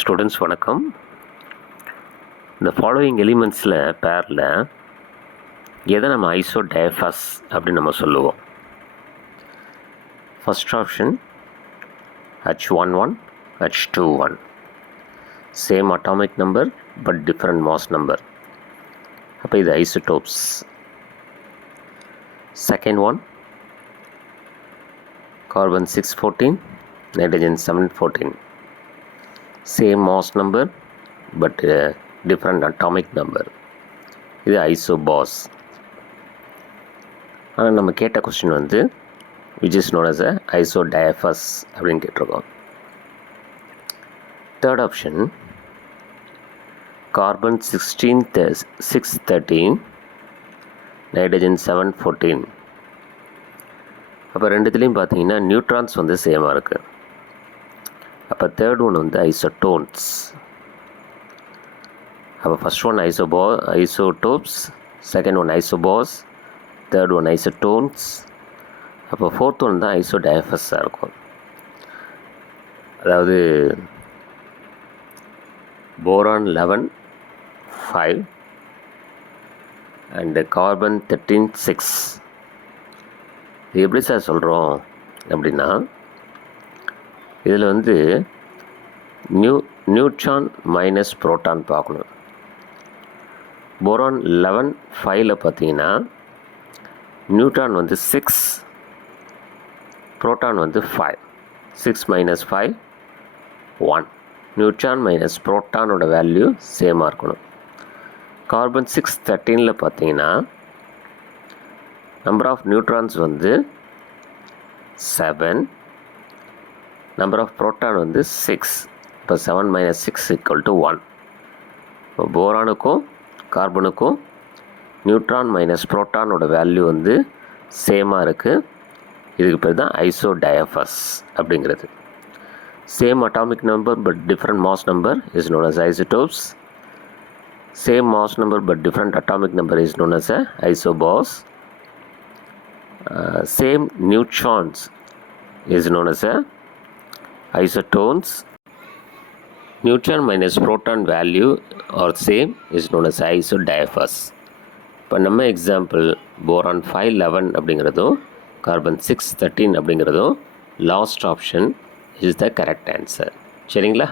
Students வணக்கம். இந்த following எலிமெண்ட்ஸில் பேரில் எதை நம்ம ஐசோடைஃபஸ் அப்படின்னு நம்ம சொல்லுவோம்? First option H11 H21, same atomic number but different mass number, அப்போ இது isotopes. Second one carbon 614 nitrogen 714, same mass number but different atomic number, இது isobars. ஆனால் நம்ம கேட்ட கொஸ்டின் வந்து which is known as a isodiphus அப்படின்னு கேட்டிருக்கோம். Third option carbon 613 nitrogen 714, அப்போ ரெண்டுத்துலேயும் பார்த்தீங்கன்னா நியூட்ரான்ஸ் வந்து சேமாக இருக்குது. அப்போ தேர்ட் ஒன் வந்து ஐசோடோன்ஸ். அப்போ first one isotopes, second one isobars, third one isotones, அப்போ ஃபோர்த் ஒன் தான் ஐசோடைஃபஸாக இருக்கும். அதாவது போரான் 11 5 அண்டு கார்பன் 13 6. இது எப்படி சார் சொல்கிறோம் அப்படின்னா, இதில் வந்து நியூட்ரான் மைனஸ் புரோட்டான் பார்க்கணும். போரான் 11 5ல் பார்த்தீங்கன்னா நியூட்ரான் வந்து 6, புரோட்டான் வந்து 5. 6 மைனஸ் 5 1. நியூட்ரான் மைனஸ் புரோட்டானோட வேல்யூ சேமாக இருக்கணும். கார்பன் 613ல் பார்த்தீங்கன்னா நம்பர் ஆஃப் நியூட்ரான்ஸ் வந்து 7, நம்பர் ஆஃப் புரோட்டான் வந்து 6. இப்போ 7 மைனஸ் 6 ஈக்குவல் டு 1. இப்போ போரானுக்கும் கார்பனுக்கும் நியூட்ரான் மைனஸ் புரோட்டானோட வேல்யூ வந்து சேமாக இருக்குது. இதுக்கு பேர் தான் ஐசோடைஃபஸ் அப்படிங்கிறது. Same atomic number but different mass number is known as isotopes. Same mass number but different atomic number is known as isobars. Same neutrons is known as isotones. Neutron minus proton value are same is known as isodiphus. இப்போ நம்ம example boron 511 அப்படிங்கிறதும் carbon 613 அப்படிங்கிறதும் last option is the correct answer. சரிங்களா?